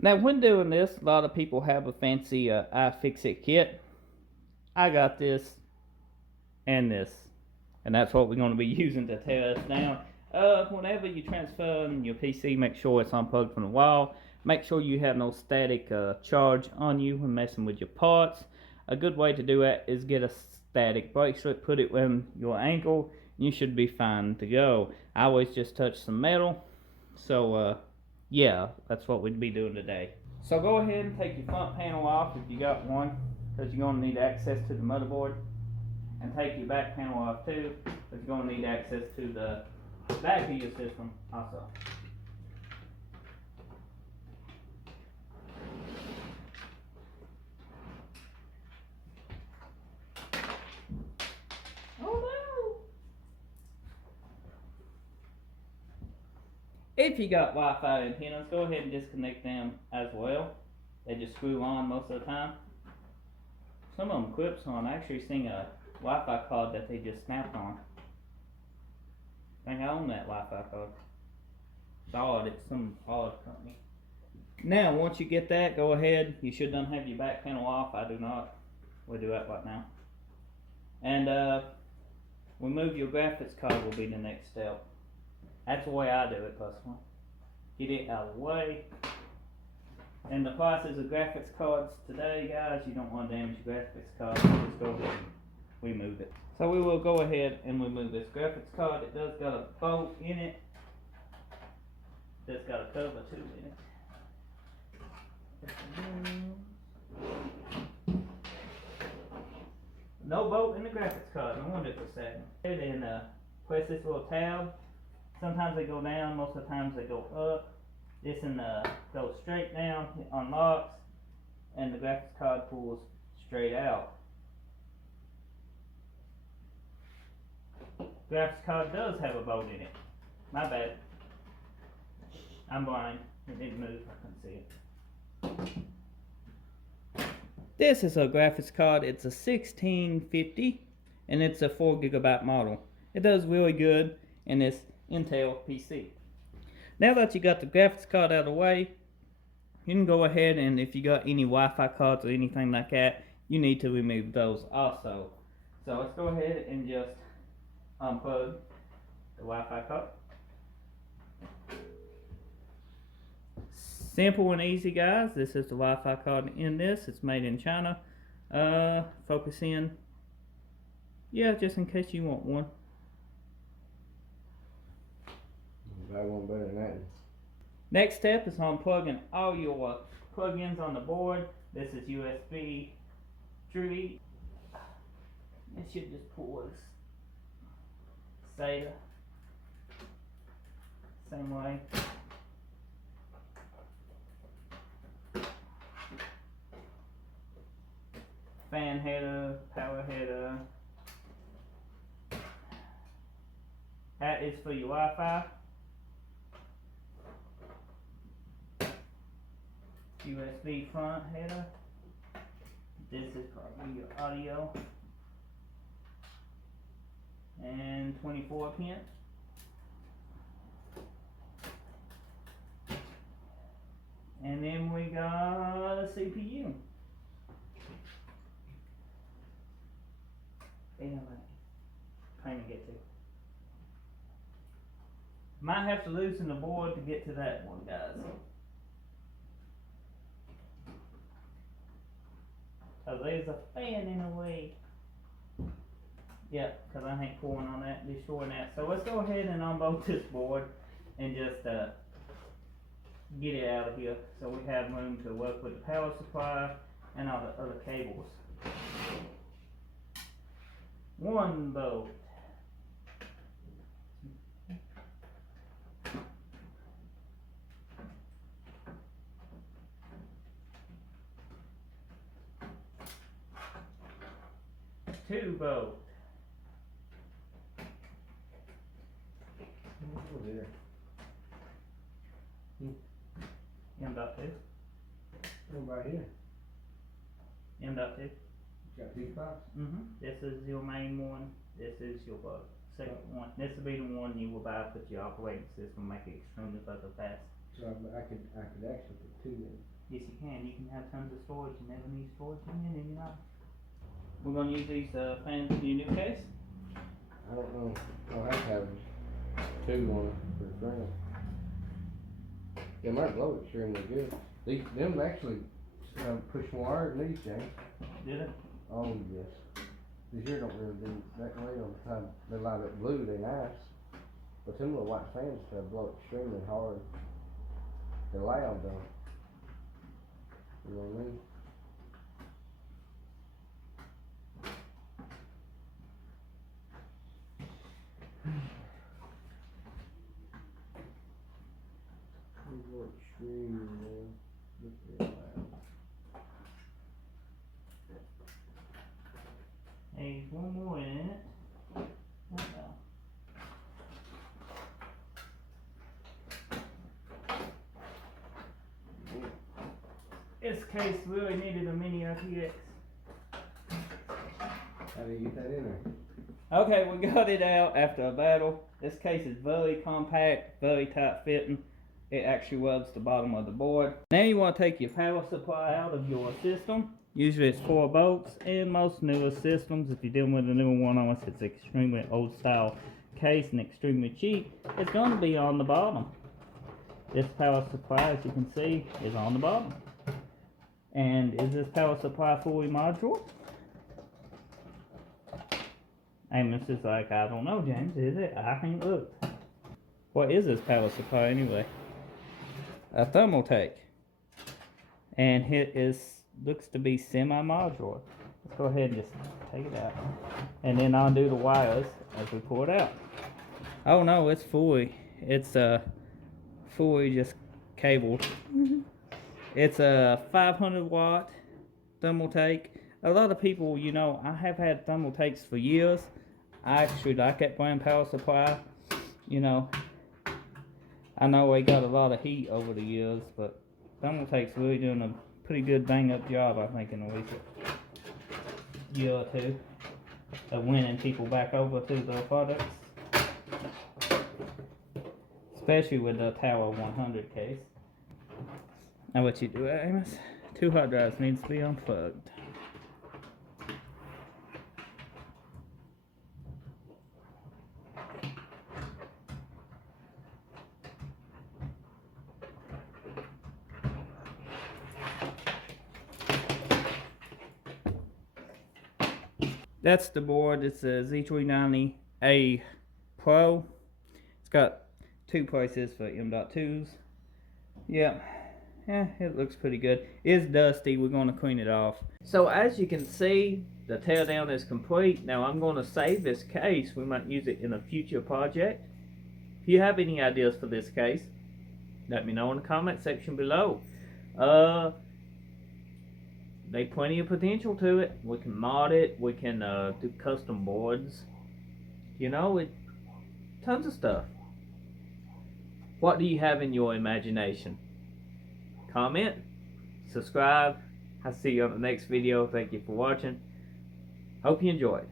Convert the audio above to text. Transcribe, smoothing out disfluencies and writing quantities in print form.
Now, when doing this, a lot of people have a fancy iFixit kit. I got this and this, and that's what we're going to be using to tear us down. Whenever you transfer your PC, make sure it's unplugged from the wall. Make sure you have no static charge on you when messing with your parts. A good way to do that is get a static bracelet, put it on your ankle, and you should be fine to go. I always just touch some metal, so yeah, that's what we'd be doing today. So go ahead and take your front panel off if you got one, because you're going to need access to the motherboard. And take your back panel off too, because you're going to need access to the back of your system also. Oh no! If you got Wi-Fi antennas, go ahead and disconnect them as well. They just screw on most of the time. Some of them clips on. I actually seen a Wi-Fi card that they just snapped on. I think I own that Wi-Fi card. It's odd. It's some odd company. Now, once you get that, go ahead. You should not have your back panel off. I do not. We'll do that right now. And remove your graphics card will be the next step. That's the way I do it personally. Get it out of the way. And the prices of graphics cards today, guys, you don't want to damage your graphics card. Just go ahead and remove it. So we will go ahead and remove this graphics card. It does got a bolt in it. It's got a cover too in it. No bolt in the graphics card. No wonder it was sad. And then press this little tab. Sometimes they go down. Most of the times they go up. This and goes straight down. It unlocks, and the graphics card pulls straight out. Graphics card does have a bolt in it. My bad. I'm blind. It didn't move. I couldn't see it. This is a graphics card. It's a 1650, and it's a 4 GB model. It does really good in this Intel PC. Now that you got the graphics card out of the way, you can go ahead and if you got any Wi-Fi cards or anything like that, you need to remove those also. So let's go ahead and just unplug the Wi-Fi card. Simple and easy, guys. This is the Wi-Fi card in this. It's made in China. Focus in. Yeah, just in case you want one. I want better than that. Next step is unplugging all your plugins on the board. This is USB 3. It should just pull this SATA. Same way. Fan header, power header. That is for your Wi-Fi. USB front header. This is probably your audio. And 24 pin. And then we got a CPU. Damn, pain to get to. Might have to loosen the board to get to that one, guys. So there's a fan in the way. Yep, because I ain't pulling on that, destroying that. So let's go ahead and unbolt this board and just get it out of here so we have room to work with the power supply and all the other cables. One bolt. Two bolt. Oh, dear. M.2. What about here? M.2. Got these pops? This is your main one. This is your second one. This will be the one you will buy to put your operating system, make it extremely fast. So I could actually put two in. Yes, you can. You can have tons of storage. You never need storage in it, you know. We're gonna use these fans in your new case. I don't know, I'll have to have two on it for the ground. They might blow extremely good. Them actually push more hard than these, James. Did it? Oh, yes. These here don't really do that way on the time. They light up blue, they nice. But them little white fans blow extremely hard. They're loud though. You know what I mean? They blow extremely loud. Look at that loud. Hey, one more in it. Uh-oh. This case really needed a mini RTX. How do you get that in there? Okay, we got it out after a battle. This case is very compact, very tight fitting. It actually rubs the bottom of the board. Now you want to take your power supply out of your system. Usually it's 4 bolts. In most newer systems, if you're dealing with a newer one, unless it's extremely old style case and extremely cheap, it's going to be on the bottom. This power supply, as you can see, is on the bottom. And is this power supply fully modular? Amos is like, I don't know, James, is it? I ain't looked. What is this power supply anyway? A Thermaltake. And it looks to be semi-modular. Let's go ahead and just take it out. And then undo the wires as we pull it out. Oh no, it's fully just cabled. It's a 500 watt Thermaltake. A lot of people, you know, I have had Thermaltakes for years. I actually like that brand power supply. You know, I know they got a lot of heat over the years, but Thermaltake's really doing a pretty good bang up job, I think, in a recent year or two of winning people back over to their products. Especially with the Tower 100 case. Now what you do, Amos? 2 hard drives needs to be unplugged. That's the board. It's a Z390A Pro. It's got 2 places for M.2s. Yeah, it looks pretty good. It's dusty. We're going to clean it off. So as you can see, the teardown is complete. Now I'm going to save this case. We might use it in a future project. If you have any ideas for this case, let me know in the comment section below. There's plenty of potential to it. We can mod it. We can do custom boards. You know, tons of stuff. What do you have in your imagination? Comment, subscribe. I'll see you on the next video. Thank you for watching. Hope you enjoyed.